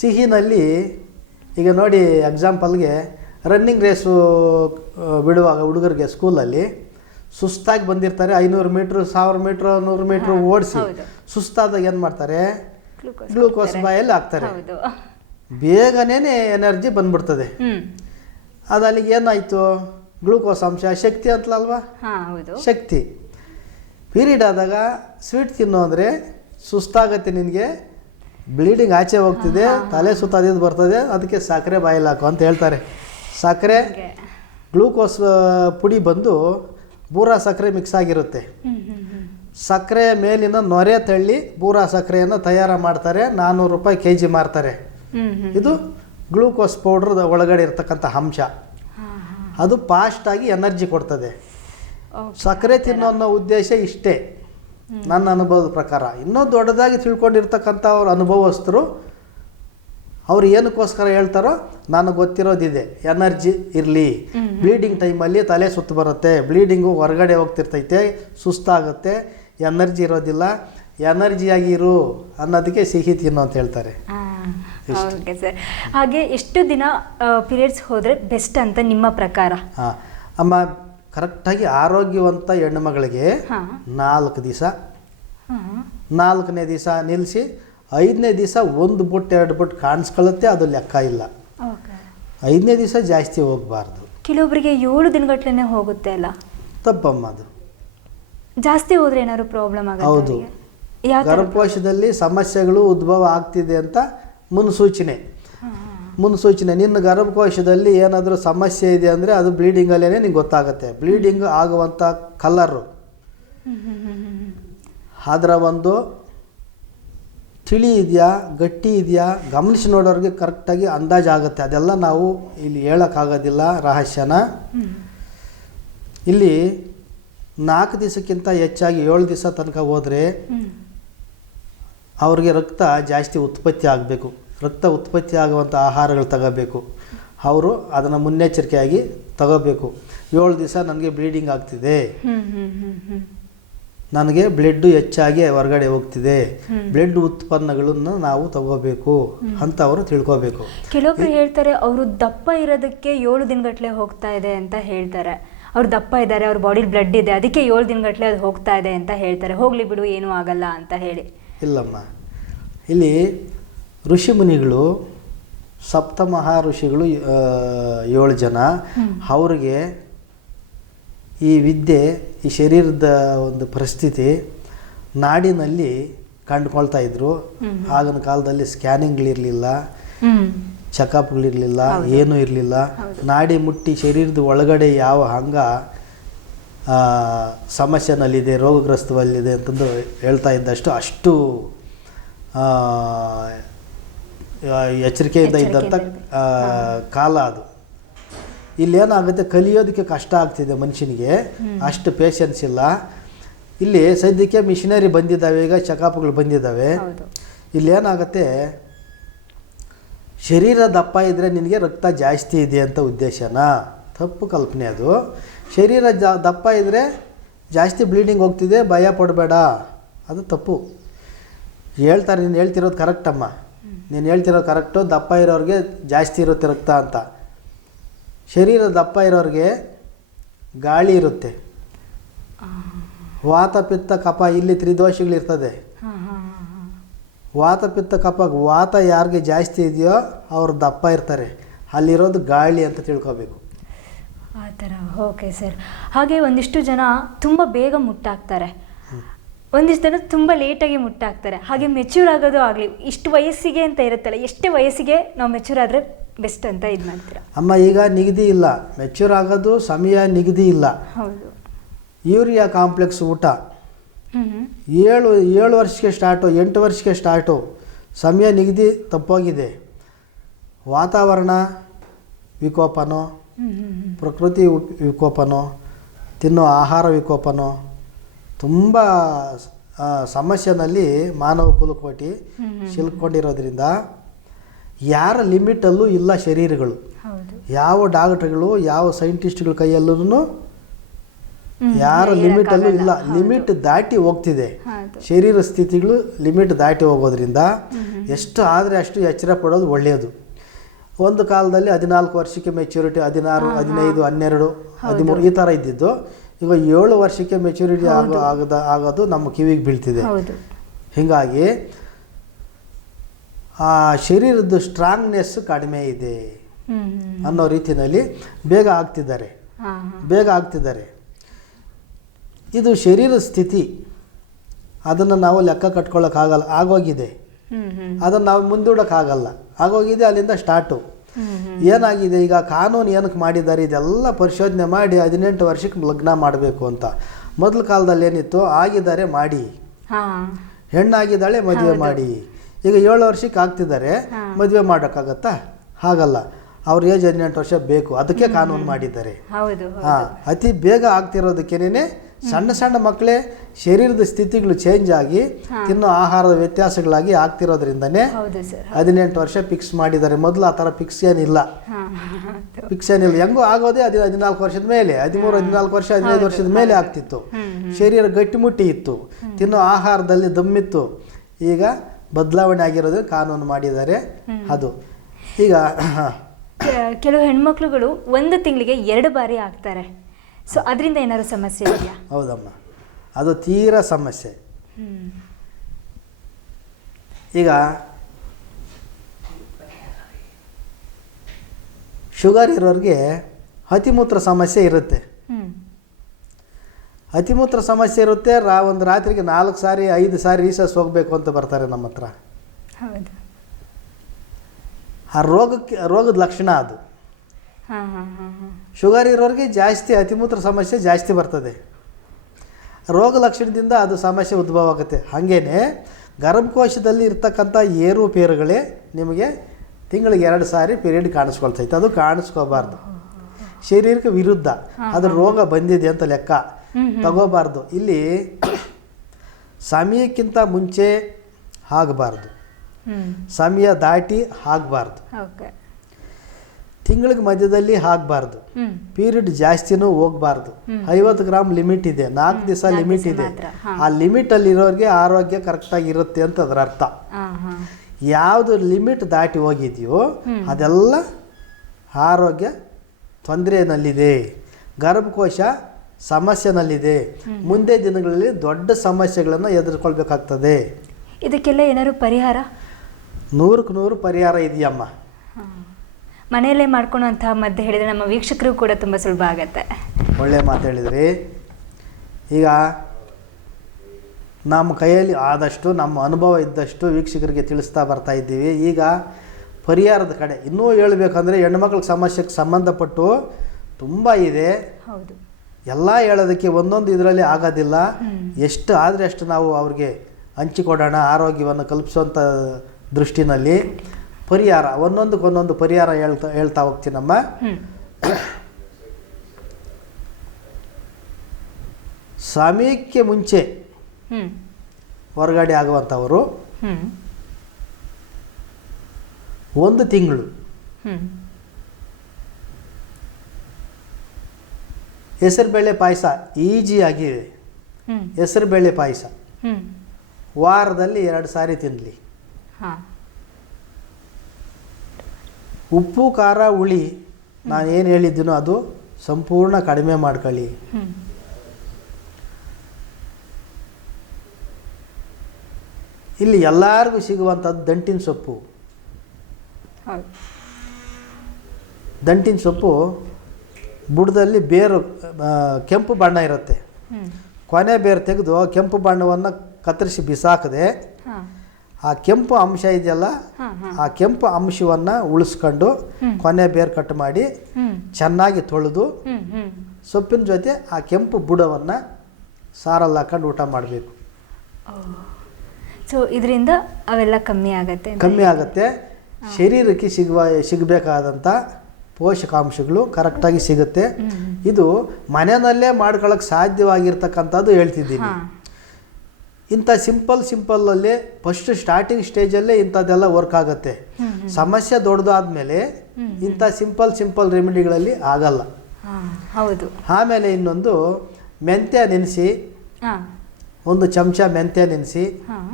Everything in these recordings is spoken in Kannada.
ಸಿಹಿನಲ್ಲಿ ಈಗ ನೋಡಿ ಎಕ್ಸಾಂಪಲ್ಗೆ ರನ್ನಿಂಗ್ ರೇಸು ಬಿಡುವಾಗ ಹುಡುಗರಿಗೆ ಸ್ಕೂಲಲ್ಲಿ ಸುಸ್ತಾಗಿ ಬಂದಿರ್ತಾರೆ, 500 ಮೀಟ್ರ್ 1000 ಮೀಟ್ರ್ 100 ಮೀಟ್ರ್ ಓಡಿಸಿ ಸುಸ್ತಾದಾಗ ಏನು ಮಾಡ್ತಾರೆ, ಗ್ಲೂಕೋಸ್ ಬಾಯಲ್ಲಿ ಹಾಕ್ತಾರೆ, ಬೇಗನೆ ಎನರ್ಜಿ ಬಂದ್ಬಿಡ್ತದೆ. ಅದು ಅಲ್ಲಿಗೆ ಏನಾಯಿತು, ಗ್ಲೂಕೋಸ್ ಅಂಶ ಶಕ್ತಿ ಅಂತಲಲ್ವಾ, ಶಕ್ತಿ. ಪೀರಿಯಡ್ ಆದಾಗ ಸ್ವೀಟ್ ತಿನ್ನು ಅಂದರೆ ಸುಸ್ತಾಗತ್ತೆ, ನಿನಗೆ ಬ್ಲೀಡಿಂಗ್ ಆಚೆ ಹೋಗ್ತಿದೆ, ತಲೆ ಸುತ್ತದಿದ್ದು ಬರ್ತದೆ, ಅದಕ್ಕೆ ಸಕ್ಕರೆ ಬಾಯಲ್ಲಿ ಹಾಕು ಅಂತ ಹೇಳ್ತಾರೆ. ಸಕ್ಕರೆ ಗ್ಲೂಕೋಸ್ ಪುಡಿ ಬಂದು ಬೂರಾ ಸಕ್ಕರೆ ಮಿಕ್ಸ್ ಆಗಿರುತ್ತೆ. ಸಕ್ಕರೆ ಮೇಲಿನ ನೊರೆ ತಳ್ಳಿ ಬೂರಾ ಸಕ್ಕರೆಯನ್ನು ತಯಾರು ಮಾಡ್ತಾರೆ, 400 ರೂಪಾಯಿ kg ಮಾರ್ತಾರೆ. ಇದು ಗ್ಲೂಕೋಸ್ ಪೌಡ್ರ್ ಒಳಗಡೆ ಇರ್ತಕ್ಕಂಥ ಅಂಶ. ಅದು ಫಾಸ್ಟಾಗಿ ಎನರ್ಜಿ ಕೊಡ್ತದೆ. ಸಕ್ಕರೆ ತಿನ್ನೋ ಅನ್ನೋ ಉದ್ದೇಶ ಇಷ್ಟೇ ನನ್ನ ಅನುಭವದ ಪ್ರಕಾರ. ಇನ್ನೂ ದೊಡ್ಡದಾಗಿ ತಿಳ್ಕೊಂಡಿರ್ತಕ್ಕಂಥ ಅವ್ರ ಅನುಭವಸ್ಥರು ಅವ್ರು ಏನಕ್ಕೋಸ್ಕರ ಹೇಳ್ತಾರೋ ನನಗೆ ಗೊತ್ತಿರೋದಿದೆ, ಎನರ್ಜಿ ಇರಲಿ. ಬ್ಲೀಡಿಂಗ್ ಟೈಮಲ್ಲಿ ತಲೆ ಸುತ್ತು ಬರುತ್ತೆ, ಬ್ಲೀಡಿಂಗು ಹೊರಗಡೆ ಹೋಗ್ತಿರ್ತೈತೆ, ಸುಸ್ತಾಗುತ್ತೆ, ಎನರ್ಜಿ ಇರೋದಿಲ್ಲ, ಎನರ್ಜಿಯಾಗಿರು ಅನ್ನೋದಕ್ಕೆ ಸಿಹಿ ತಿನ್ನು ಅಂತ ಹೇಳ್ತಾರೆ. Okay sir. ಹಾಗೆ ಎಷ್ಟು ದಿನ ಪೀರಿಯಡ್ಸ್ ಹೋದರೆ ಬೆಸ್ಟ್ ಅಂತ ನಿಮ್ಮ ಪ್ರಕಾರ? ಅಮ್ಮ ಕರೆಕ್ಟಾಗಿ ಆರೋಗ್ಯವಂತ ಹೆಣ್ಣು ಮಗಳಿಗೆ 4 ದಿವಸ, 4ನೇ ದಿವಸ ನಿಲ್ಲಿಸಿ 5ನೇ ದಿವಸ 1 ಬುಟ್ಟು 2 ಬುಟ್ಟು ಕಾಣಿಸ್ಕೊಳ್ಳುತ್ತೆ, ಅದು ಲೆಕ್ಕ ಇಲ್ಲ. 5ನೇ ದಿವಸ ಜಾಸ್ತಿ ಹೋಗಬಾರ್ದು. ಕೆಲವೊಬ್ಬರಿಗೆ 7 ದಿನಗಟ್ಲೆ ಹೋಗುತ್ತೆ ಅಲ್ಲ, ತಪ್ಪಮ್ಮ. ಅದು ಜಾಸ್ತಿ ಹೋದ್ರೆ ಏನಾದ್ರು ಪ್ರಾಬ್ಲಮ್ ಆಗುತ್ತೆ? ಹೌದು, ಗರ್ಭಕೋಶದಲ್ಲಿ ಸಮಸ್ಯೆಗಳು ಉದ್ಭವ ಆಗ್ತಿದೆ ಅಂತ ಮುನ್ಸೂಚನೆ. ನಿನ್ನ ಗರ್ಭಕೋಶದಲ್ಲಿ ಏನಾದರೂ ಸಮಸ್ಯೆ ಇದೆ ಅಂದರೆ ಅದು ಬ್ಲೀಡಿಂಗಲ್ಲೇ ನಿಂಗೆ ಗೊತ್ತಾಗುತ್ತೆ. ಬ್ಲೀಡಿಂಗ್ ಆಗುವಂಥ ಕಲರು, ಅದರ ಒಂದು ತಿಳಿ ಇದೆಯಾ ಗಟ್ಟಿ ಇದೆಯಾ ಗಮನಿಸಿ ನೋಡೋರಿಗೆ ಕರೆಕ್ಟಾಗಿ ಅಂದಾಜಾಗುತ್ತೆ. ಅದೆಲ್ಲ ನಾವು ಇಲ್ಲಿ ಹೇಳೋಕ್ಕಾಗೋದಿಲ್ಲ ರಹಸ್ಯನ. ಇಲ್ಲಿ 4 ದಿವಸಕ್ಕಿಂತ ಹೆಚ್ಚಾಗಿ 7 ದಿವಸ ತನಕ ಹೋದರೆ ಅವ್ರಿಗೆ ರಕ್ತ ಜಾಸ್ತಿ ಉತ್ಪತ್ತಿ ಆಗಬೇಕು. ರಕ್ತ ಉತ್ಪತ್ತಿ ಆಗುವಂಥ ಆಹಾರಗಳು ತಗೋಬೇಕು. ಅವರು ಅದನ್ನು ಮುನ್ನೆಚ್ಚರಿಕೆಯಾಗಿ ತಗೋಬೇಕು. 7 ದಿವಸ ನನಗೆ ಬ್ಲೀಡಿಂಗ್ ಆಗ್ತಿದೆ, ನನಗೆ ಬ್ಲಡ್ಡು ಹೆಚ್ಚಾಗಿ ಹೊರಗಡೆ ಹೋಗ್ತಿದೆ, ಬ್ಲಡ್ ಉತ್ಪನ್ನಗಳನ್ನು ನಾವು ತಗೋಬೇಕು ಅಂತ ಅವರು ತಿಳ್ಕೋಬೇಕು. ಕೆಲವೊಬ್ರು ಹೇಳ್ತಾರೆ ಅವರು ದಪ್ಪ ಇರೋದಕ್ಕೆ 7 ದಿನಗಟ್ಟಲೆ ಹೋಗ್ತಾ ಇದೆ ಅಂತ ಹೇಳ್ತಾರೆ. ಅವ್ರು ದಪ್ಪ ಇದ್ದಾರೆ, ಅವ್ರ ಬಾಡಿಲಿ ಬ್ಲಡ್ ಇದೆ, ಅದಕ್ಕೆ 7 ದಿನಗಟ್ಟಲೆ ಅದು ಹೋಗ್ತಾ ಇದೆ ಅಂತ ಹೇಳ್ತಾರೆ. ಹೋಗ್ಲಿ ಬಿಡು, ಏನೂ ಆಗಲ್ಲ ಅಂತ ಹೇಳಿ. ಇಲ್ಲಮ್ಮ, ಇಲ್ಲಿ ಋಷಿಮುನಿಗಳು, ಸಪ್ತಮಹಾ ಋಷಿಗಳು 7 ಜನ, ಅವ್ರಿಗೆ ಈ ವಿದ್ಯೆ, ಈ ಶರೀರದ ಒಂದು ಪರಿಸ್ಥಿತಿ ನಾಡಿನಲ್ಲಿ ಕಂಡುಕೊಳ್ತಾ ಇದ್ರು. ಆಗಿನ ಕಾಲದಲ್ಲಿ ಸ್ಕ್ಯಾನಿಂಗ್ಗಳಿರಲಿಲ್ಲ, ಚೆಕಪ್ಗಳಿರಲಿಲ್ಲ, ಏನೂ ಇರಲಿಲ್ಲ. ನಾಡಿ ಮುಟ್ಟಿ ಶರೀರದ ಒಳಗಡೆ ಯಾವ ಅಂಗ ಸಮಸ್ಯೆನಲ್ಲಿದೆ, ರೋಗಗ್ರಸ್ತವಲ್ಲಿದೆ ಅಂತಂದು ಹೇಳ್ತಾ ಇದ್ದಷ್ಟು ಅಷ್ಟು ಎಚ್ಚರಿಕೆಯಿಂದ ಇದ್ದಂಥ ಕಾಲ ಅದು. ಇಲ್ಲೇನಾಗುತ್ತೆ, ಕಲಿಯೋದಕ್ಕೆ ಕಷ್ಟ ಆಗ್ತಿದೆ ಮನುಷ್ಯನಿಗೆ, ಅಷ್ಟು ಪೇಷನ್ಸ್ ಇಲ್ಲ. ಇಲ್ಲಿ ಸದ್ಯಕ್ಕೆ ಮಿಷನರಿ ಬಂದಿದ್ದಾವೆ, ಈಗ ಚೆಕಪ್ಗಳು ಬಂದಿದ್ದಾವೆ. ಇಲ್ಲೇನಾಗುತ್ತೆ, ಶರೀರ ದಪ್ಪ ಇದ್ದರೆ ನಿನಗೆ ರಕ್ತ ಜಾಸ್ತಿ ಇದೆ ಅಂತ ಉದ್ದೇಶನಾ? ತಪ್ಪು ಕಲ್ಪನೆ ಅದು. ಶರೀರ ದಪ್ಪ ಇದ್ದರೆ ಜಾಸ್ತಿ ಬ್ಲೀಡಿಂಗ್ ಹೋಗ್ತಿದೆ, ಭಯ ಪಡಬೇಡ, ಅದು ತಪ್ಪು. ಹೇಳ್ತಾರೆ, ನೀನು ಹೇಳ್ತಿರೋದು ಕರೆಕ್ಟಮ್ಮ, ನೀನು ಹೇಳ್ತಿರೋದು ಕರೆಕ್ಟು. ದಪ್ಪ ಇರೋರಿಗೆ ಜಾಸ್ತಿ ಇರುತ್ತೆ ರಕ್ತ ಅಂತ. ಶರೀರ ದಪ್ಪ ಇರೋರಿಗೆ ಗಾಳಿ ಇರುತ್ತೆ, ವಾತ ಪಿತ್ತ ಕಫ, ಇಲ್ಲಿ ತ್ರಿದೋಷಗಳಿರ್ತದೆ. ವಾತ ಪಿತ್ತ ಕಫ, ವಾತ ಯಾರಿಗೆ ಜಾಸ್ತಿ ಇದೆಯೋ ಅವ್ರು ದಪ್ಪ ಇರ್ತಾರೆ, ಅಲ್ಲಿರೋದು ಗಾಳಿ ಅಂತ ತಿಳ್ಕೊಬೇಕು. ಆ ಥರ. Okay sir. ಹಾಗೆ ಒಂದಿಷ್ಟು ಜನ ತುಂಬ ಬೇಗ ಮುಟ್ಟಾಗ್ತಾರೆ, ಒಂದಿಷ್ಟು ಜನ ತುಂಬ ಲೇಟಾಗಿ ಮುಟ್ಟಾಗ್ತಾರೆ. ಹಾಗೆ ಮೆಚ್ಯೂರ್ ಆಗೋದು ಆಗಲಿ, ಇಷ್ಟು ವಯಸ್ಸಿಗೆ ಅಂತ ಇರುತ್ತಲ್ಲ, ಎಷ್ಟೇ ವಯಸ್ಸಿಗೆ ನಾವು ಮೆಚ್ಯೂರ್ ಆದರೆ ಬೆಸ್ಟ್ ಅಂತ ಇದು ಮಾಡ್ತೀರಾ? ಅಮ್ಮ, ಈಗ ನಿಗದಿ ಇಲ್ಲ, ಮೆಚ್ಯೂರ್ ಆಗೋದು ಸಮಯ ನಿಗದಿ ಇಲ್ಲ. ಹೌದು. ಯೂರಿಯಾ ಕಾಂಪ್ಲೆಕ್ಸ್ ಊಟ 7 ವರ್ಷಕ್ಕೆ ಸ್ಟಾರ್ಟು, 8 ವರ್ಷಕ್ಕೆ ಸ್ಟಾರ್ಟು. ಸಮಯ ನಿಗದಿ ತಪ್ಪೋಗಿದೆ. ವಾತಾವರಣ ವಿಕೋಪನೋ, ಪ್ರಕೃತಿ ವಿಕೋಪನೋ, ತಿನ್ನೋ ಆಹಾರ ವಿಕೋಪನೋ, ತುಂಬ ಸಮಸ್ಯೆನಲ್ಲಿ ಮಾನವ ಕುಲಕೋಟಿ ಸಿಲ್ಕೊಂಡಿರೋದ್ರಿಂದ ಯಾರ ಲಿಮಿಟಲ್ಲೂ ಇಲ್ಲ ಶರೀರಗಳು. ಯಾವ ಡಾಕ್ಟ್ರುಗಳು, ಯಾವ ಸೈಂಟಿಸ್ಟ್ಗಳ ಕೈಯಲ್ಲೂ ಯಾರ ಲಿಮಿಟಲ್ಲೂ ಇಲ್ಲ, ಲಿಮಿಟ್ ದಾಟಿ ಹೋಗ್ತಿದೆ. ಶರೀರ ಸ್ಥಿತಿಗಳು ಲಿಮಿಟ್ ದಾಟಿ ಹೋಗೋದ್ರಿಂದ ಎಷ್ಟು ಆದರೆ ಅಷ್ಟು ಎಚ್ಚರ ಪಡೋದು ಒಳ್ಳೆಯದು. ಒಂದು ಕಾಲದಲ್ಲಿ 14 ವರ್ಷಕ್ಕೆ ಮೆಚ್ಯೂರಿಟಿ, 16, 15, 12, 13 ಈ ಥರ ಇದ್ದಿದ್ದು ಈಗ 7 ವರ್ಷಕ್ಕೆ ಮೆಚ್ಯೂರಿಟಿ ಆಗೋದು ನಮ್ಮ ಕಿವಿಗೆ ಬೀಳ್ತಿದೆ. ಹೀಗಾಗಿ ಆ ಶರೀರದ ಸ್ಟ್ರಾಂಗ್ನೆಸ್ ಕಡಿಮೆ ಇದೆ ಅನ್ನೋ ರೀತಿಯಲ್ಲಿ ಬೇಗ ಆಗ್ತಿದ್ದಾರೆ. ಇದು ಶರೀರದ ಸ್ಥಿತಿ, ಅದನ್ನು ನಾವು ಲೆಕ್ಕ ಕಟ್ಕೊಳ್ಳೋಕ್ಕಾಗಲ್ಲ, ಆಗೋಗಿದೆ. ಅದನ್ನು ನಾವು ಮುಂದೂಡೋಕ್ಕಾಗಲ್ಲ, ಆಗೋಗಿದೆ. ಅಲ್ಲಿಂದ ಸ್ಟಾರ್ಟು ಏನಾಗಿದೆ ಈಗ ಕಾನೂನು ಏನಕ್ಕೆ ಮಾಡಿದ್ದಾರೆ, ಇದೆಲ್ಲ ಪರಿಶೋಧನೆ ಮಾಡಿ 18 ವರ್ಷಕ್ಕೆ ಲಗ್ನ ಮಾಡಬೇಕು ಅಂತ. ಮೊದಲ ಕಾಲದಲ್ಲಿ ಏನಿತ್ತು, ಆಗಿದ್ದಾರೆ ಮಾಡಿ, ಹೆಣ್ಣಾಗಿದ್ದಾಳೆ ಮದುವೆ ಮಾಡಿ. ಈಗ 7 ವರ್ಷಕ್ಕೆ ಆಗ್ತಿದ್ದಾರೆ, ಮದುವೆ ಮಾಡೋಕ್ಕಾಗತ್ತಾ? ಹಾಗಲ್ಲ, ಅವ್ರ ಏಜ್ 18 ವರ್ಷ ಬೇಕು, ಅದಕ್ಕೆ ಕಾನೂನು ಮಾಡಿದ್ದಾರೆ. ಅತಿ ಬೇಗ ಆಗ್ತಿರೋದಕ್ಕೇನೆ ಸಣ್ಣ ಸಣ್ಣ ಮಕ್ಕಳೇ ಶರೀರದ ಸ್ಥಿತಿಗಳು ಚೇಂಜ್ ಆಗಿ ತಿನ್ನೋ ಆಹಾರದ ವ್ಯತ್ಯಾಸಗಳಾಗಿ ಆಗ್ತಿರೋದ್ರಿಂದನೇ 18 ವರ್ಷ ಫಿಕ್ಸ್ ಮಾಡಿದ್ದಾರೆ. ಮೊದಲು ಆ ಥರ ಫಿಕ್ಸ್ ಏನಿಲ್ಲ. ಹೆಂಗೂ ಆಗೋದೇ 14 ವರ್ಷದ ಮೇಲೆ, 13, 14 ವರ್ಷ, 15 ವರ್ಷದ ಮೇಲೆ ಆಗ್ತಿತ್ತು. ಶರೀರ ಗಟ್ಟಿಮುಟ್ಟಿ ಇತ್ತು, ತಿನ್ನೋ ಆಹಾರದಲ್ಲಿ ದಮ್ಮಿತ್ತು. ಈಗ ಬದಲಾವಣೆ ಆಗಿರೋದು ಕಾನೂನು ಮಾಡಿದ್ದಾರೆ. ಅದು ಈಗ ಕೆಲವು ಹೆಣ್ಮಕ್ಳುಗಳು 1 ತಿಂಗಳಿಗೆ 2 ಬಾರಿ ಆಗ್ತಾರೆ. ಸೊ ಅದರಿಂದ ಏನಾದ್ರು ಸಮಸ್ಯೆ ಇದೆಯಾ? ಹೌದಮ್ಮ, ಅದು ತೀರಾ ಸಮಸ್ಯೆ. ಈಗ ಶುಗರ್ ಇರೋರಿಗೆ ಅತಿಮೂತ್ರ ಸಮಸ್ಯೆ ಇರುತ್ತೆ. ಅತಿಮೂತ್ರ ಸಮಸ್ಯೆ ಇರುತ್ತೆ. ಒಂದು ರಾತ್ರಿಗೆ 4 ಸಾರಿ 5 ಸಾರಿ ರೀಸಸ್ ಹೋಗಬೇಕು ಅಂತ ಬರ್ತಾರೆ ನಮ್ಮ ಹತ್ರ. ಆ ರೋಗದ ಲಕ್ಷಣ ಅದು. ಶುಗರ್ ಇರೋರಿಗೆ ಜಾಸ್ತಿ ಅತಿಮೂತ್ರ ಸಮಸ್ಯೆ ಜಾಸ್ತಿ ಬರ್ತದೆ. ರೋಗ ಲಕ್ಷಣದಿಂದ ಅದು ಸಮಸ್ಯೆ ಉದ್ಭವ ಆಗುತ್ತೆ. ಹಾಗೇನೆ ಗರ್ಭಕೋಶದಲ್ಲಿ ಇರ್ತಕ್ಕಂಥ ಏರುಪೇರುಗಳೇ ನಿಮಗೆ ತಿಂಗಳಿಗೆ 2 ಸಾರಿ ಪೀರಿಯಡ್ ಕಾಣಿಸ್ಕೊಳ್ತೈತೆ. ಅದು ಕಾಣಿಸ್ಕೋಬಾರ್ದು, ಶರೀರಕ್ಕೆ ವಿರುದ್ಧ. ಅದು ರೋಗ ಬಂದಿದೆ ಅಂತ ಲೆಕ್ಕ ತಗೋಬಾರ್ದು. ಇಲ್ಲಿ ಸಮಯಕ್ಕಿಂತ ಮುಂಚೆ ಆಗಬಾರ್ದು, ಸಮಯ ದಾಟಿ ಆಗಬಾರ್ದು, ತಿಂಗಳಿಗೆ ಮಧ್ಯದಲ್ಲಿ ಆಗಬಾರ್ದು, ಪೀರಿಯಡ್ ಜಾಸ್ತಿನೂ ಹೋಗಬಾರ್ದು. 50 ಗ್ರಾಮ್ ಲಿಮಿಟ್ ಇದೆ, 4 ದಿವಸ ಲಿಮಿಟ್ ಇದೆ. ಆ ಲಿಮಿಟಲ್ಲಿ ಇರೋರಿಗೆ ಆರೋಗ್ಯ ಕರೆಕ್ಟಾಗಿ ಇರುತ್ತೆ ಅಂತ ಅದರ ಅರ್ಥ. ಯಾವುದು ಲಿಮಿಟ್ ದಾಟಿ ಹೋಗಿದೆಯೋ ಅದೆಲ್ಲ ಆರೋಗ್ಯ ತೊಂದರೆನಲ್ಲಿದೆ, ಗರ್ಭಕೋಶ ಸಮಸ್ಯೆನಲ್ಲಿದೆ. ಮುಂದೆ ದಿನಗಳಲ್ಲಿ ದೊಡ್ಡ ಸಮಸ್ಯೆಗಳನ್ನು ಎದುರ್ಕೊಳ್ಬೇಕಾಗ್ತದೆ. ಇದಕ್ಕೆಲ್ಲ ಏನಾದ್ರು ಪರಿಹಾರ? 100ಕ್ಕೆ 100 ಪರಿಹಾರ ಇದೆಯಮ್ಮ. ಮನೆಯಲ್ಲೇ ಮಾಡ್ಕೊಳ್ಳುವಂತಹ ಮದ್ದು ಹೇಳಿದರೆ ನಮ್ಮ ವೀಕ್ಷಕರು ಕೂಡ ತುಂಬ ಸುಲಭ ಆಗತ್ತೆ. ಒಳ್ಳೆ ಮಾತು ಹೇಳಿದ್ರಿ. ಈಗ ನಮ್ಮ ಕೈಯಲ್ಲಿ ಆದಷ್ಟು, ನಮ್ಮ ಅನುಭವ ಇದ್ದಷ್ಟು ವೀಕ್ಷಕರಿಗೆ ತಿಳಿಸ್ತಾ ಬರ್ತಾ ಇದ್ದೀವಿ. ಈಗ ಪರಿಹಾರದ ಕಡೆ ಇನ್ನೂ ಹೇಳಬೇಕಂದ್ರೆ ಹೆಣ್ಮಕ್ಳ ಸಮಸ್ಯೆಗೆ ಸಂಬಂಧಪಟ್ಟು ತುಂಬ ಇದೆ. ಹೌದು, ಎಲ್ಲ ಹೇಳೋದಕ್ಕೆ ಒಂದೊಂದು ಇದರಲ್ಲಿ ಆಗೋದಿಲ್ಲ. ಎಷ್ಟು ಆದರೆ ಅಷ್ಟು ನಾವು ಅವ್ರಿಗೆ ಹಂಚಿಕೊಡೋಣ, ಆರೋಗ್ಯವನ್ನು ಕಲ್ಪಿಸುವಂಥ ದೃಷ್ಟಿನಲ್ಲಿ ಪರಿಹಾರ ಒಂದೊಂದಕ್ಕೊಂದೊಂದು ಪರಿಹಾರ ಹೇಳ್ತಾ ಹೋಗ್ತೀನಮ್ಮ. ಸಮಯಕ್ಕೆ ಮುಂಚೆ ಹೊರಗಡೆ ಆಗುವಂಥವರು 1 ತಿಂಗಳು ಹೆಸರುಬೇಳೆ ಪಾಯಸ ಈಜಿಯಾಗಿದೆ. ಹೆಸರುಬೇಳೆ ಪಾಯಸ ವಾರದಲ್ಲಿ 2 ಸಾರಿ ತಿನ್ನಲಿ. ಉಪ್ಪು ಖಾರ ಹುಳಿ ನಾನು ಏನು ಹೇಳಿದ್ದೀನೋ ಅದು ಸಂಪೂರ್ಣ ಕಡಿಮೆ ಮಾಡ್ಕೊಳ್ಳಿ. ಇಲ್ಲಿ ಎಲ್ಲರಿಗೂ ಸಿಗುವಂಥದ್ದು ದಂಟಿನ ಸೊಪ್ಪು. ದಂಟಿನ ಸೊಪ್ಪು ಬುಡದಲ್ಲಿ ಬೇರು ಕೆಂಪು ಬಣ್ಣ ಇರುತ್ತೆ. ಕೊನೆ ಬೇರು ತೆಗೆದು ಕೆಂಪು ಬಣ್ಣವನ್ನು ಕತ್ತರಿಸಿ ಬಿಸಾಕದೆ ಆ ಕೆಂಪು ಅಂಶ ಇದೆಯಲ್ಲ, ಆ ಕೆಂಪು ಅಂಶವನ್ನು ಉಳಿಸ್ಕೊಂಡು ಕೊನೆ ಬೇರು ಕಟ್ ಮಾಡಿ ಚೆನ್ನಾಗಿ ತೊಳೆದು ಸೊಪ್ಪಿನ ಜೊತೆ ಆ ಕೆಂಪು ಬುಡವನ್ನು ಸಾರಲ್ಲಿ ಹಾಕೊಂಡು ಊಟ ಮಾಡಬೇಕು. ಸೊ ಇದರಿಂದ ಅವೆಲ್ಲ ಕಮ್ಮಿ ಆಗುತ್ತೆ. ಶರೀರಕ್ಕೆ ಸಿಗಬೇಕಾದಂಥ ಪೋಷಕಾಂಶಗಳು ಕರೆಕ್ಟಾಗಿ ಸಿಗುತ್ತೆ. ಇದು ಮನೆಯಲ್ಲೇ ಮಾಡ್ಕೊಳ್ಳೋಕೆ ಸಾಧ್ಯವಾಗಿರ್ತಕ್ಕಂಥದ್ದು ಹೇಳ್ತಿದ್ದೀನಿ. ಇಂಥ ಸಿಂಪಲ್ಲಲ್ಲಿ ಫಸ್ಟ್ ಸ್ಟಾರ್ಟಿಂಗ್ ಸ್ಟೇಜಲ್ಲೇ ಇಂಥದ್ದೆಲ್ಲ ವರ್ಕ್ ಆಗುತ್ತೆ. ಸಮಸ್ಯೆ ದೊಡ್ಡದಾದ್ಮೇಲೆ ಇಂಥ ಸಿಂಪಲ್ ರೆಮಿಡಿಗಳಲ್ಲಿ ಆಗಲ್ಲ. ಹೌದು. ಆಮೇಲೆ ಇನ್ನೊಂದು ಮೆಂತ್ಯ ನೆನೆಸಿ, ಹಾಂ 1 ಚಮಚ ಮೆಂತ್ಯ ನೆನೆಸಿ, ಹಾಂ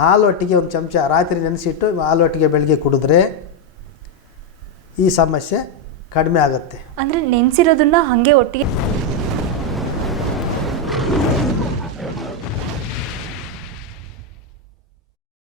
ಹಾಲೊಟ್ಟಿಗೆ 1 ಚಮಚ ರಾತ್ರಿ ನೆನೆಸಿಟ್ಟು ಹಾಲೊಟ್ಟಿಗೆ ಬೆಳಗ್ಗೆ ಕುಡಿದ್ರೆ ಈ ಸಮಸ್ಯೆ ಕಡಿಮೆ ಆಗುತ್ತೆ. ಅಂದರೆ ನೆನೆಸಿರೋದನ್ನ ಹಾಗೆ ಒಟ್ಟಿಗೆ